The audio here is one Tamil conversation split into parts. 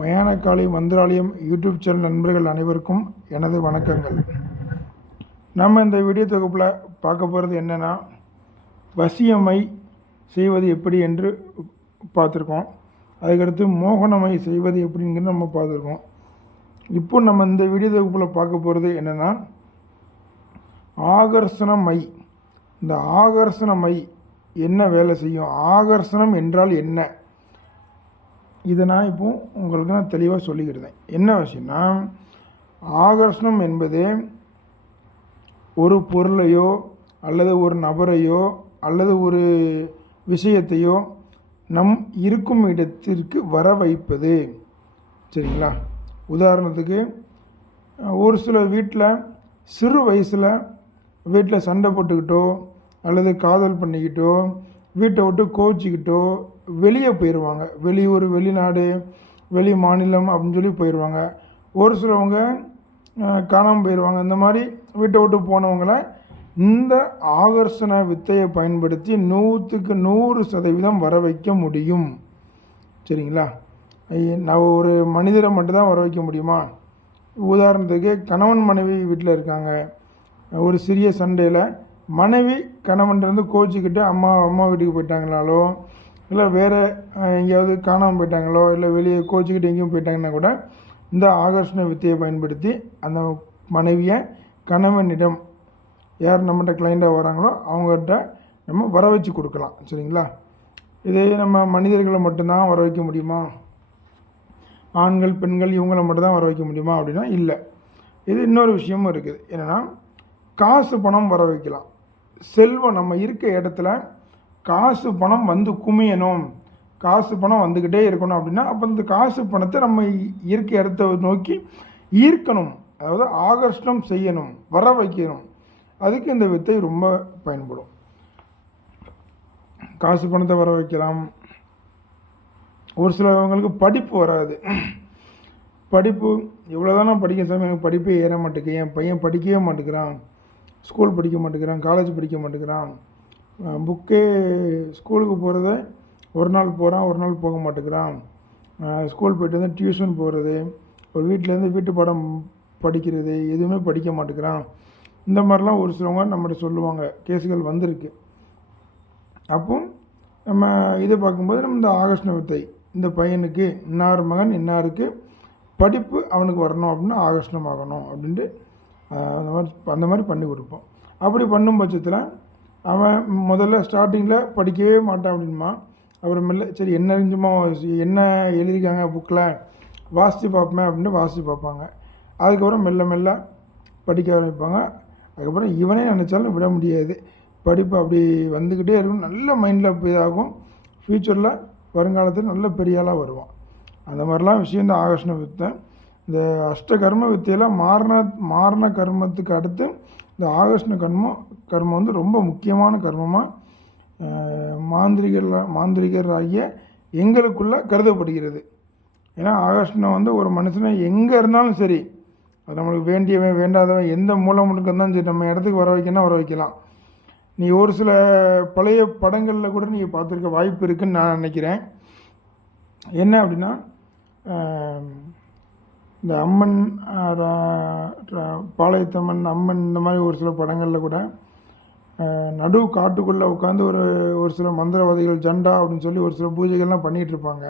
மயானக்காளி மந்திராலயம் யூடியூப் சேனல் நண்பர்கள் அனைவருக்கும் எனது வணக்கங்கள். நம்ம இந்த வீடியோ தொகுப்பில் பார்க்க போகிறது என்னென்னா வசியமை செய்வது எப்படி என்று பார்த்துருக்கோம். அதுக்கடுத்து மோகனமை செய்வது எப்படிங்கிறது நம்ம பார்த்துருக்கோம். இப்போ நம்ம இந்த வீடியோ தொகுப்பில் பார்க்க போகிறது என்னென்னா ஆகர்ஷண மை இந்த ஆகர்ஷண மை என்ன வேலை செய்யும்? ஆகர்ஷணம் என்றால் என்ன? இதை நான் இப்போ உங்களுக்கு நான் தெளிவாக சொல்லிக்கிட்டேன் என்ன விஷயம்னா ஆகர்ஷணம் என்பது ஒரு பொருளையோ அல்லது ஒரு நபரையோ அல்லது ஒரு விஷயத்தையோ நம் இருக்கும் இடத்திற்கு வர வைப்பது. சரிங்களா? உதாரணத்துக்கு ஒரு சில வீட்டில் சிறு வயசில் வீட்டில் சண்டை போட்டுக்கிட்டோ அல்லது காதல் பண்ணிக்கிட்டோ வீட்டை விட்டு கோச்சிக்கிட்டோ வெளியே போயிடுவாங்க வெளியூர் வெளிநாடு வெளி மாநிலம் அப்படின்னு சொல்லி போயிடுவாங்க ஒரு சிலவங்க காணாமல் போயிடுவாங்க இந்த மாதிரி வீட்டை விட்டு போனவங்களை இந்த ஆகர்ஷண வித்தையை பயன்படுத்தி நூற்றுக்கு நூறு சதவீதம் வர வைக்க முடியும். சரிங்களா? நான் ஒரு மனிதரை மட்டும்தான் வர வைக்க முடியுமா? உதாரணத்துக்கு கணவன் மனைவி வீட்டில் இருக்காங்க. ஒரு சிறிய சண்டையில் மனைவி கணவன்லேருந்து கோச்சிக்கிட்டு அம்மா அம்மா வீட்டுக்கு போயிட்டாங்களாலோ இல்லை வேறு எங்கேயாவது காணாமல் போயிட்டாங்களோ இல்லை வெளியே கோச்சிக்கிட்டு எங்கேயும் போயிட்டாங்கன்னா கூட இந்த ஆகர்ஷண வித்தியை பயன்படுத்தி அந்த மனைவியை கணவனிடம் யார் நம்மகிட்ட கிளைண்ட்டாக வராங்களோ அவங்ககிட்ட நம்ம வர வச்சு கொடுக்கலாம் சரிங்களா? இதே நம்ம மனிதர்களை மட்டும்தான் வர வைக்க முடியுமா? ஆண்கள் பெண்கள் இவங்கள மட்டும்தான் வர வைக்க முடியுமா அப்படின்னா இல்லை. இது இன்னொரு விஷயமும் இருக்குது. என்னென்னா காசு பணம் வர வைக்கலாம் செல்வம் நம்ம இருக்க இடத்துல காசு பணம் வந்து குமியணும். காசு பணம் வந்துக்கிட்டே இருக்கணும் அப்படின்னா அப்போ இந்த காசு பணத்தை நம்ம இ- இடத்த நோக்கி ஈர்க்கணும். அதாவது ஆகர்ஷ்டம் செய்யணும் வர வைக்கணும். அதுக்கு இந்த வித்தை ரொம்ப பயன்படும். காசு பணத்தை வர வைக்கலாம். ஒரு சிலவங்களுக்கு படிப்பு வராது. படிப்பு எவ்வளோதானே படிக்க சாமி? எனக்கு படிப்பே ஏற மாட்டேங்குது. என் பையன் படிக்கவே மாட்டேங்கிறான். ஸ்கூல் படிக்க மாட்டேங்கிறான். காலேஜ் படிக்க மாட்டேங்கிறான். புக்கு ஸ்கூலுக்கு போகிறத ஒரு நாள் போகிறான் ஒரு நாள் போக மாட்டேங்கிறான். ஸ்கூல் போயிட்டு வந்து டியூஷன் போகிறது ஒரு வீட்டிலேருந்து வீட்டு பாடம் படிக்கிறது எதுவுமே படிக்க மாட்டேங்கிறான். இந்த மாதிரிலாம் ஒரு சிலவங்க நம்மகிட்ட சொல்லுவாங்க. கேஸுகள் வந்திருக்கு. அப்போ நம்ம இதை பார்க்கும்போது நம்ம இந்த ஆகஸ்ட் வித்தை இந்த பையனுக்கு இன்னார் மகன் இன்னாருக்கு படிப்பு அவனுக்கு வரணும் அப்படின்னா ஆகஸ்டமாகணும் ஆகணும் அப்படின்ட்டு அந்த மாதிரி அந்த மாதிரி பண்ணி கொடுப்போம். அப்படி பண்ணும் பட்சத்தில் அவன் முதல்ல ஸ்டார்டிங்கில் படிக்கவே மாட்டான் அப்படின்மா அப்புறமேல சரி என்ன அறிஞ்சுமா என்ன எழுதியிருக்காங்க புக்கில் வாசித்து பார்ப்பேன் அப்படின்னு வாசித்து பார்ப்பாங்க. அதுக்கப்புறம் மெல்ல மெல்ல படிக்க ஆரம்பிப்பாங்க. அதுக்கப்புறம் இவனே நினச்சாலும் விட முடியாது. படிப்பு அப்படி வந்துக்கிட்டே இருக்கும். நல்ல மைண்டில் இதாகும். ஃப்யூச்சரில் வருங்காலத்தில் நல்ல பெரிய ஆளாக வருவான். அந்த மாதிரிலாம் விஷயம் தான் ஆகர்ஷண வித்தை. இந்த அஷ்ட கர்ம வித்தையில் மாறின மாறின கர்மத்துக்கு அடுத்து இந்த ஆகர்ஷண கர்மம் கர்மம் வந்து ரொம்ப முக்கியமான கர்மமாக மாந்திரிகர் மாந்திரிகராகிய ஆகிய கருதப்படுகிறது. ஏன்னா ஆகர்ஷணம் வந்து ஒரு மனுஷனை எங்கே இருந்தாலும் சரி அது நம்மளுக்கு வேண்டியவன் வேண்டாதவன் எந்த மூலம் இருந்தாலும் சரி நம்ம இடத்துக்கு வர வைக்கணும் வர வைக்கலாம். நீ ஒரு சில பழைய படங்களில் கூட நீங்கள் பார்த்துருக்க வாய்ப்பு இருக்குதுன்னு நான் நினைக்கிறேன். என்ன அப்படின்னா இந்த அம்மன் பாளையத்தம்மன் அம்மன் இந்த மாதிரி ஒரு சில படங்களில் கூட நடு காட்டுக்குள்ளே உட்காந்து ஒரு ஒரு சில மந்திரவாதிகள் ஜண்டா அப்படின்னு சொல்லி ஒரு சில பூஜைகள்லாம் பண்ணிகிட்டு இருப்பாங்க.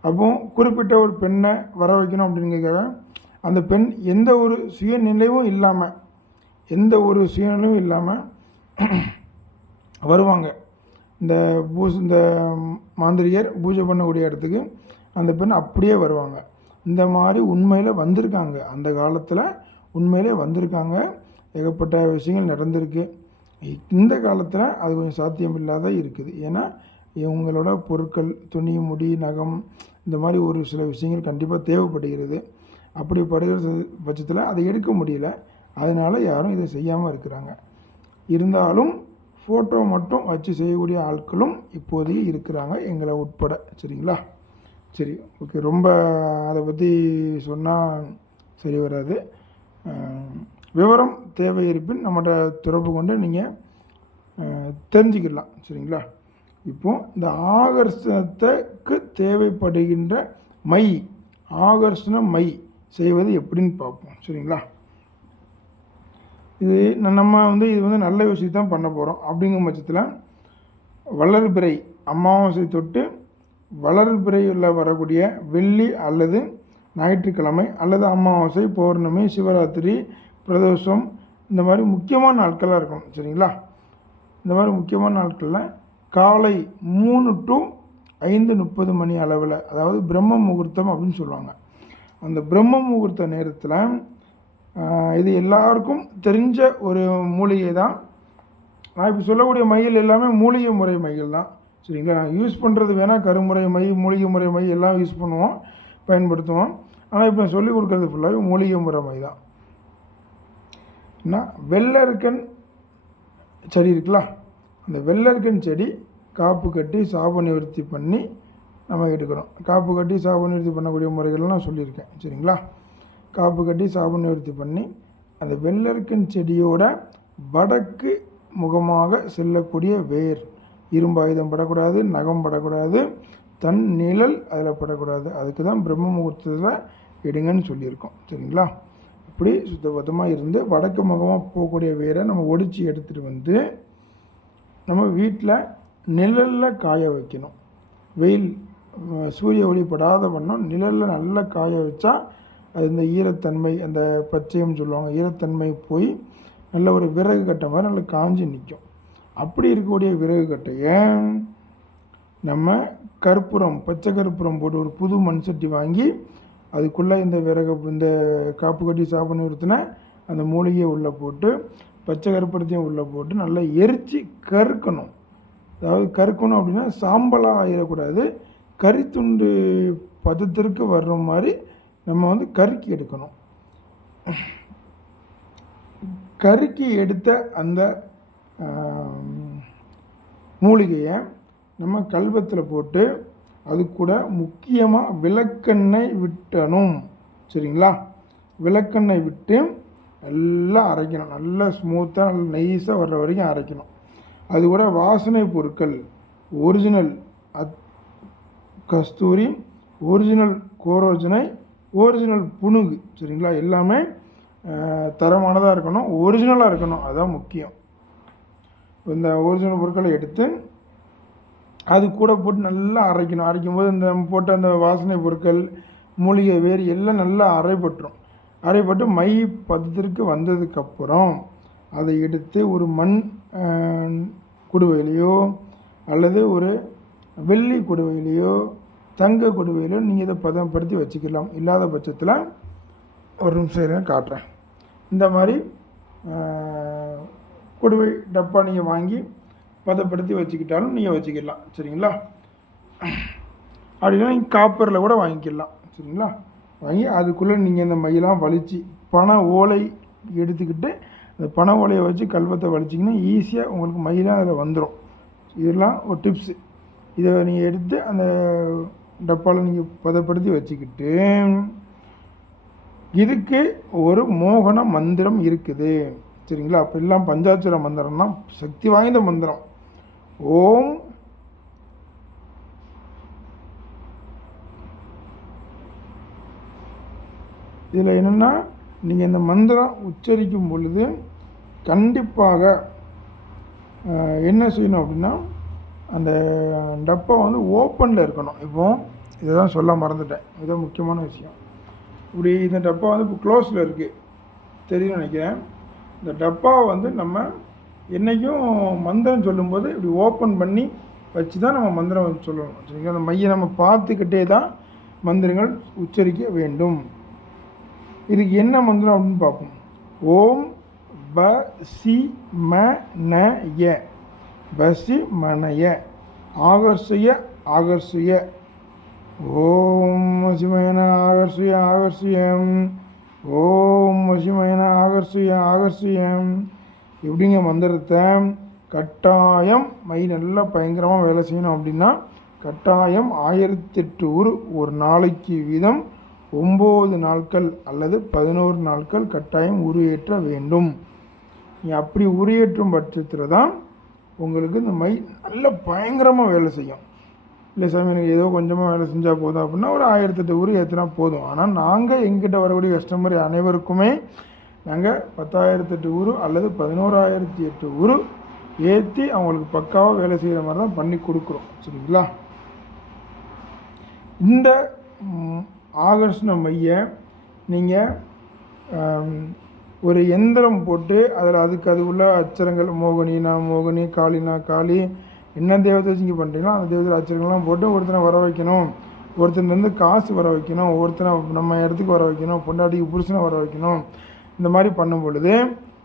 அப்போ குறிப்பிட்ட ஒரு பெண்ணை வர வைக்கணும் அப்படிங்கிறதுக்காக அந்த பெண் எந்த ஒரு சுயநிலையும் இல்லாமல் எந்த ஒரு சுயநிலையும் இல்லாமல் வருவாங்க. இந்த பூஸ் இந்த மாந்திரிகர் பூஜை பண்ணக்கூடிய இடத்துக்கு அந்த பெண் அப்படியே வருவாங்க. இந்த மாதிரி உண்மையில் வந்திருக்காங்க. அந்த காலத்தில் உண்மையிலே வந்திருக்காங்க. ஏகப்பட்ட விஷயங்கள் நடந்திருக்கு. இந்த காலத்தில் அது கொஞ்சம் சாத்தியம் இல்லாத இருக்குது. ஏன்னா இவங்களோட பொருட்கள் துணி முடி நகம் இந்த மாதிரி ஒரு சில விஷயங்கள் கண்டிப்பாக தேவைப்படுகிறது. அப்படி படுகிற பட்சத்தில் அதை எடுக்க முடியல. அதனால் யாரும் இதை செய்யாமல் இருக்கிறாங்க. இருந்தாலும் ஃபோட்டோ மட்டும் வச்சு செய்யக்கூடிய ஆட்களும் இப்போதைக்கு இருக்கிறாங்க எங்களை உட்பட. சரிங்களா? சரி ஓகே. ரொம்ப அதை பற்றி சொன்னால் சரி வராது. விவரம் தேவை இருப்பின் நம்மகிட்ட தொடர்பு கொண்டு நீங்கள் தெரிஞ்சுக்கலாம் சரிங்களா? இப்போ இந்த ஆகர்ஷணத்துக்கு தேவைப்படுகின்ற மை ஆகர்ஷண மை செய்வது எப்படின்னு பார்ப்போம். சரிங்களா? இது நம்ம வந்து இது வந்து நல்ல விஷயம் தான் பண்ண போகிறோம் அப்படிங்கும் பட்சத்தில் வளர்பிறை அமாவாசை தொட்டு வளர்பிறையில் வரக்கூடிய வெள்ளி அல்லது ஞாயிற்றுக்கிழமை அல்லது அமாவாசை பௌர்ணமி சிவராத்திரி பிரதோஷம் இந்த மாதிரி முக்கியமான நாட்களாக இருக்கும் சரிங்களா? இந்த மாதிரி முக்கியமான நாட்களில் காலை மூணு டு ஐந்து முப்பது மணி அளவில் அதாவது பிரம்ம முகூர்த்தம் அப்படின்னு சொல்லுவாங்க. அந்த பிரம்ம முகூர்த்த நேரத்தில் இது எல்லாருக்கும் தெரிஞ்ச ஒரு மூலிகை தான். நான் இப்போ சொல்லக்கூடிய மயில் எல்லாமே மூலிகை முறை மைகள் தான் சரிங்களா? நான் யூஸ் பண்ணுறது வேணால் கருமுறை மை மூலிகை முறை மை எல்லாம் யூஸ் பண்ணுவோம் பயன்படுத்துவோம். ஆனால் இப்போ சொல்லிக் கொடுக்குறது ஃபுல்லாகவே மூலிகை முறை மை தான். என்ன வெள்ளருக்கன் செடி இருக்குல்ல அந்த வெள்ளருக்கன் செடி காப்பு கட்டி சாப நிவர்த்தி பண்ணி நம்ம எடுக்கிறோம். காப்பு கட்டி சாப நிவர்த்தி பண்ணக்கூடிய முறைகள்லாம் நான் சொல்லியிருக்கேன் சரிங்களா? காப்பு கட்டி சாப நிவர்த்தி பண்ணி அந்த வெள்ளருக்கன் செடியோட வடக்கு முகமாக செல்லக்கூடிய வேர் இரும்பாயுதம் படக்கூடாது நகம் படக்கூடாது தன் நிழல் அதில் படக்கூடாது. அதுக்கு தான் பிரம்ம முகூர்த்தத்தில் எடுங்கன்னு சொல்லியிருக்கோம் சரிங்களா? இப்படி சுத்தபத்தமாக இருந்து வடக்கு முகமாக போகக்கூடிய வேரை நம்ம ஒடிச்சு எடுத்துகிட்டு வந்து நம்ம வீட்டில் நிழலில் காய வைக்கணும். வெயில் சூரிய ஒளி படாத வண்ணம் நிழலில் நல்லா காய வச்சா அது இந்த ஈரத்தன்மை அந்த பச்சையம் சொல்லுவாங்க ஈரத்தன்மை போய் நல்ல ஒரு விறகு கட்டை மாதிரி நல்லா காஞ்சி நிற்கும் அப்படி இருக்கக்கூடிய விறகு கட்டையை நம்ம கற்பூரம் பச்சை கற்பூரம் போட்டு ஒரு புது மண் சட்டி வாங்கி அதுக்குள்ளே இந்த விறகு இந்த காப்பு கட்டி சாப்பிட நிறுத்தின அந்த மூலிகையை உள்ளே போட்டு பச்சை கற்பூரத்தையும் உள்ளே போட்டு நல்லா எரித்து கறுக்கணும் அதாவது கறுக்கணும் அப்படின்னா சாம்பலாக ஆயிடக்கூடாது கறித்துண்டு பதத்திற்கு வர்ற மாதிரி நம்ம வந்து கருக்கி எடுக்கணும். கருக்கி எடுத்த அந்த மூலிகையை நம்ம கல்வத்தில் போட்டு அது கூட முக்கியமாக விளக்கெண்ணெய் விட்டணும். சரிங்களா? விளக்கெண்ணெய் விட்டு நல்லா அரைக்கணும். நல்லா ஸ்மூத்தாக நல்லா நைஸாக வர்ற வரைக்கும் அரைக்கணும். அது கூட வாசனை பொருட்கள் ஒரிஜினல் அத் கஸ்தூரி ஒரிஜினல் கோரோஜனை ஒரிஜினல் புணுகு சரிங்களா? எல்லாமே தரமானதாக இருக்கணும். ஒரிஜினலாக இருக்கணும். அதுதான் முக்கியம். இந்த ஒரிஜினல் பொருட்களை எடுத்து அது கூட போட்டு நல்லா அரைக்கணும். அரைக்கும் போது இந்த நம்ம போட்ட அந்த வாசனை பொருட்கள் மூலிகை வேறு எல்லாம் நல்லா அரைப்பட்டுரும் அரைப்பட்டு மை பதத்திற்கு வந்ததுக்கப்புறம் அதை எடுத்து ஒரு மண் குடுவையிலையோ அல்லது ஒரு வெள்ளி குடுவையிலையோ தங்க குடுவையிலையோ நீங்கள் இதை பதப்படுத்தி வச்சுக்கலாம். இல்லாத பட்சத்தில் ஒரு நிமிஷம் இருங்க காட்டுறேன். இந்த மாதிரி குடுவை டப்பா நீங்கள் வாங்கி பதப்படுத்தி வச்சுக்கிட்டாலும் நீங்கள் வச்சுக்கலாம். சரிங்களா? அப்படின்னா நீங்கள் காப்பரில் கூட வாங்கிக்கலாம். சரிங்களா? வாங்கி அதுக்குள்ளே நீங்கள் இந்த மையெல்லாம் வலிச்சு பண ஓலை எடுத்துக்கிட்டு அந்த பண ஓலையை வச்சு கல்வத்தை வலிச்சிங்கன்னா ஈஸியாக உங்களுக்கு மயிலாம் அதில் வந்துடும் இதெல்லாம் ஒரு டிப்ஸு இதை நீங்கள் எடுத்து அந்த டப்பாவில் நீங்கள் பதப்படுத்தி வச்சுக்கிட்டு இதுக்கு ஒரு மோகன மந்திரம் இருக்குது. சரிங்களா? அப்போ எல்லாம் பஞ்சாட்சர மந்திரம்னா சக்தி வாய்ந்த மந்திரம். ஓம் இதில் என்னென்னா நீங்கள் இந்த மந்திரம் உச்சரிக்கும் பொழுது கண்டிப்பாக என்ன செய்யணும் அப்படின்னா அந்த டப்பா வந்து ஓப்பனில் இருக்கணும். இப்போ இதை தான் சொல்ல மறந்துட்டேன். இதுதான் முக்கியமான விஷயம். இப்படி இந்த டப்பா வந்து இப்போ க்ளோஸில் இருக்குது தெரியும் நினைக்கிறேன். இந்த டப்பாவை வந்து நம்ம என்றைக்கும் மந்திரம் சொல்லும்போது இப்படி ஓப்பன் பண்ணி வச்சு தான் நம்ம மந்திரம் சொல்லணும். சரிங்களா? அந்த மையை நம்ம பார்த்துக்கிட்டே தான் மந்திரங்கள் உச்சரிக்க வேண்டும். இதுக்கு என்ன மந்திரம் அப்படின்னு பார்ப்போம். ஓம் ப சி ம ந ய பசி மனய ஆகர்ஷய ஆகர்ஷய. ஓம் வசிமயன ஆகர்ஷய ஆகர்ஷயம். ஓம் வசிமயன ஆகர்ஷய ஆகர்ஷயம். எப்படிங்க மந்திரத்தை? கட்டாயம் மை நல்லா பயங்கரமாக வேலை செய்யணும் அப்படின்னா கட்டாயம் ஆயிரத்தி எட்டு ஊர் ஒரு நாளைக்கு வீதம் ஒம்பது நாட்கள் அல்லது பதினோரு நாட்கள் கட்டாயம் உருவேற்ற வேண்டும். நீ அப்படி உருவேற்றும் பட்சத்தில் தான் உங்களுக்கு இந்த மை நல்ல பயங்கரமாக வேலை செய்யும். இல்லை சாமி எனக்கு ஏதோ கொஞ்சமாக வேலை செஞ்சால் போதும் அப்படின்னா ஒரு ஆயிரத்தெட்டு ஊர் ஏற்றினா போதும். ஆனால் நாங்கள் எங்கிட்ட வரக்கூடிய கஸ்டமர் அனைவருக்குமே நாங்கள் பத்தாயிரத்தெட்டு ஊர் அல்லது பதினோராயிரத்தி எட்டு ஊர் ஏற்றி அவங்களுக்கு பக்காவாக வேலை செய்கிற மாதிரி தான் பண்ணி கொடுக்குறோம். சரிங்களா? இந்த ஆகர்ஷண மைய நீங்கள் ஒரு எந்திரம் போட்டு அதில் அதுக்கு அது உள்ள அச்சரங்கள் மோகனினா மோகனி காளினா காளி என்ன தேவத்தை வச்சு இங்கே பண்ணுறீங்களோ அந்த தேவத்தில் அச்சரங்கள்லாம் போட்டு ஒருத்தனை வர வைக்கணும். ஒருத்தன்லேருந்து காசு வர வைக்கணும். ஒருத்தனை நம்ம இடத்துக்கு வர வைக்கணும். பொண்டாட்டிக்கு புருஷனை வர வைக்கணும். இந்த மாதிரி பண்ணும் பொழுது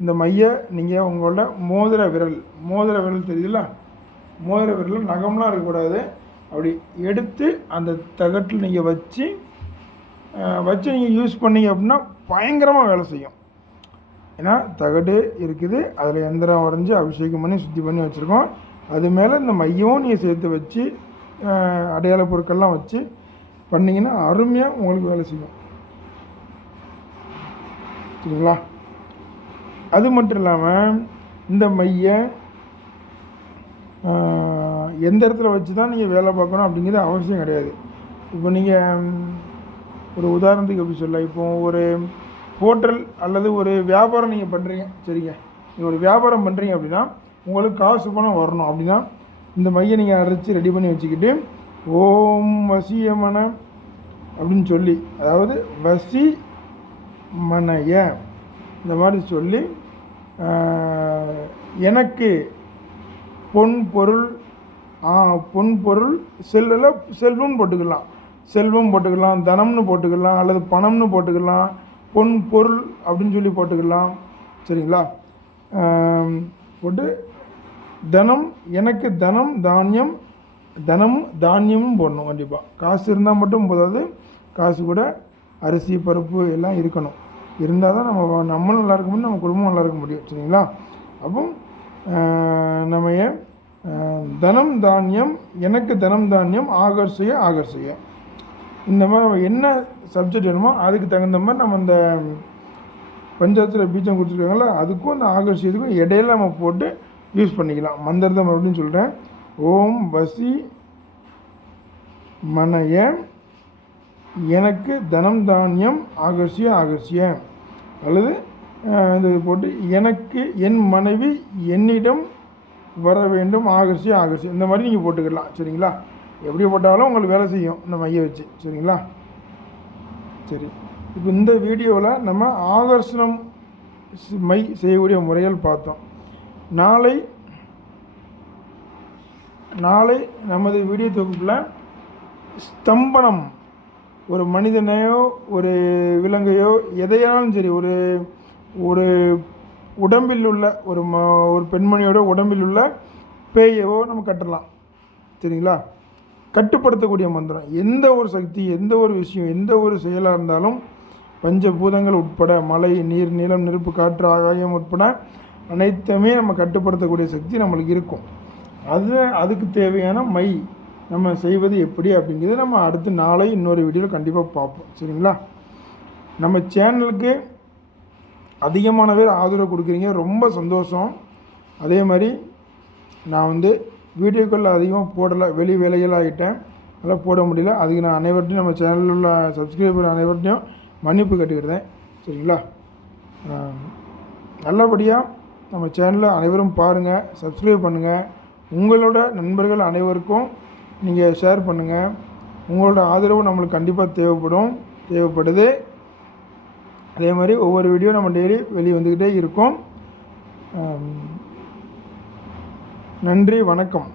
இந்த மைய நீங்கள் உங்களோட மோதிர விரல் மோதிர விரல் தெரியுதுல்ல? மோதிர விரலில் நகம்லாம் இருக்கக்கூடாது. அப்படி எடுத்து அந்த தகட்டில் நீங்கள் வச்சு வச்சு நீங்கள் யூஸ் பண்ணீங்க அப்படின்னா பயங்கரமாக வேலை செய்யும். ஏன்னா தகடு இருக்குது அதில் எந்திரம் வரைஞ்சி அபிஷேகம் பண்ணி சுத்தி பண்ணி வச்சுருக்கோம். அது மேலே இந்த மையமும் நீங்கள் சேர்த்து வச்சு அடையாள பொருட்கள்லாம் வச்சு பண்ணிங்கன்னா அருமையாக உங்களுக்கு வேலை செய்யும். சரிங்களா அது மட்டும் இல்லாமல் இந்த மைய எந்த இடத்துல வச்சு தான் நீங்கள் வேலை பார்க்கணும் அப்படிங்கிறது அவசியம் கிடையாது. இப்போ நீங்கள் ஒரு உதாரணத்துக்கு எப்படி சொல்ல இப்போ ஒரு ஹோட்டல் அல்லது ஒரு வியாபாரம் நீங்கள் பண்ணுறீங்க சரிங்க. நீங்கள் ஒரு வியாபாரம் பண்ணுறீங்க அப்படின்னா உங்களுக்கு காசு பணம் வரணும் அப்படின்னா இந்த மையை நீங்கள் அரைச்சி ரெடி பண்ணி வச்சுக்கிட்டு ஓம் வசியமன அப்படின்னு சொல்லி அதாவது வசி மனைய. இந்த மாதிரி சொல்லி எனக்கு பொன் பொருள் பொன் பொருள் செல்லில் செல்வம் போட்டுக்கலாம். செல்வம் போட்டுக்கலாம் தனம்னு போட்டுக்கலாம் அல்லது பணம்னு போட்டுக்கலாம் பொன் பொருள் அப்படின்னு சொல்லி போட்டுக்கலாம். சரிங்களா? போட்டு தனம் எனக்கு தனம் தானியம் தனம் தானியமும் போடணும் கண்டிப்பாக காசு இருந்தால் மட்டும் போதாது. காசு கூட அரிசி பருப்பு எல்லாம் இருக்கணும். இருந்தால் தான் நம்ம நம்மளும் நல்லா இருக்க முடியும் நம்ம குடும்பம் நல்லா இருக்க முடியும் சரிங்களா? அப்போ நம்ம தனம் தானியம் எனக்கு தனம் தானியம் ஆகர்ஷய ஆகர்ஷய இந்த மாதிரி நம்ம என்ன சப்ஜெக்ட் வேணுமோ அதுக்கு தகுந்த மாதிரி நம்ம இந்த பஞ்சாயத்தில் பீஜம் கொடுத்துருக்காங்கள அதுக்கும் அந்த ஆகர்ஷயத்துக்கும் இடையில நம்ம போட்டு யூஸ் பண்ணிக்கலாம். மந்திரத்தை மறுபடியும் சொல்கிறேன் ஓம் வசி மனைய எனக்கு தனம் தானியம் ஆகர்ஷிய ஆகர்ஷிய அல்லது இது போட்டு எனக்கு என் மனைவி என்னிடம் வர வேண்டும் ஆகர்ஷிய ஆகர்ஷிய இந்த மாதிரி நீங்கள் போட்டுக்கலாம் சரிங்களா? எப்படி போட்டாலும் உங்களுக்கு வேலை செய்யும் இந்த மைய வச்சு சரிங்களா? சரி. இப்போ இந்த வீடியோவில் நம்ம ஆகர்ஷணம் மை செய்யக்கூடிய முறைகள் பார்த்தோம். நாளை நாளை நமது வீடியோ தொகுப்பில் ஸ்தம்பனம் ஒரு மனிதனையோ ஒரு விலங்கையோ எதையாலும் சரி ஒரு ஒரு உடம்பில் உள்ள ஒரு ம ஒரு பெண்மணியோட உடம்பில் உள்ள பேயவோ நம்ம கட்டலாம். சரிங்களா? கட்டுப்படுத்தக்கூடிய மந்திரம். எந்த ஒரு சக்தி எந்த ஒரு விஷயம் எந்த ஒரு செயலாக இருந்தாலும் பஞ்சபூதங்கள் உட்பட மலை நீர் நிலம் நெருப்பு காற்று ஆகாயம் உட்பட அனைத்துமே நம்ம கட்டுப்படுத்தக்கூடிய சக்தி நம்மளுக்கு இருக்கும். அது அதுக்கு தேவையான மை. நம்ம செய்வது எப்படி அப்படிங்கிறத நம்ம அடுத்த நாளை இன்னொரு வீடியோவில் கண்டிப்பாக பார்ப்போம். சரிங்களா? நம்ம சேனலுக்கு அதிகமான பேர் ஆதரவு கொடுக்குறீங்க. ரொம்ப சந்தோஷம். அதே மாதிரி நான் வந்து வீடியோக்கள் அதிகமாக போடலை வெளி வேலைகள் ஆகிட்டேன் அதெல்லாம் போட முடியல. அதுக்கு நான் அனைவர்கிட்டையும் நம்ம சேனலில் உள்ள சப்ஸ்கிரைபர் அனைவர்கிட்டையும் மன்னிப்பு கேட்டுக்கிறேன். சரிங்களா? நல்லபடியாக நம்ம சேனலை அனைவரும் பாருங்கள் சப்ஸ்கிரைப் பண்ணுங்கள் உங்களோட நண்பர்கள் அனைவருக்கும் நீங்கள் ஷேர் பண்ணுங்கள் உங்களோட ஆதரவு நம்மளுக்கு கண்டிப்பாக தேவைப்படும். தேவைப்படுது. அதே மாதிரி ஒவ்வொரு வீடியோ நம்ம டெய்லி வெளியே வந்துக்கிட்டே இருக்கோம். நன்றி வணக்கம்.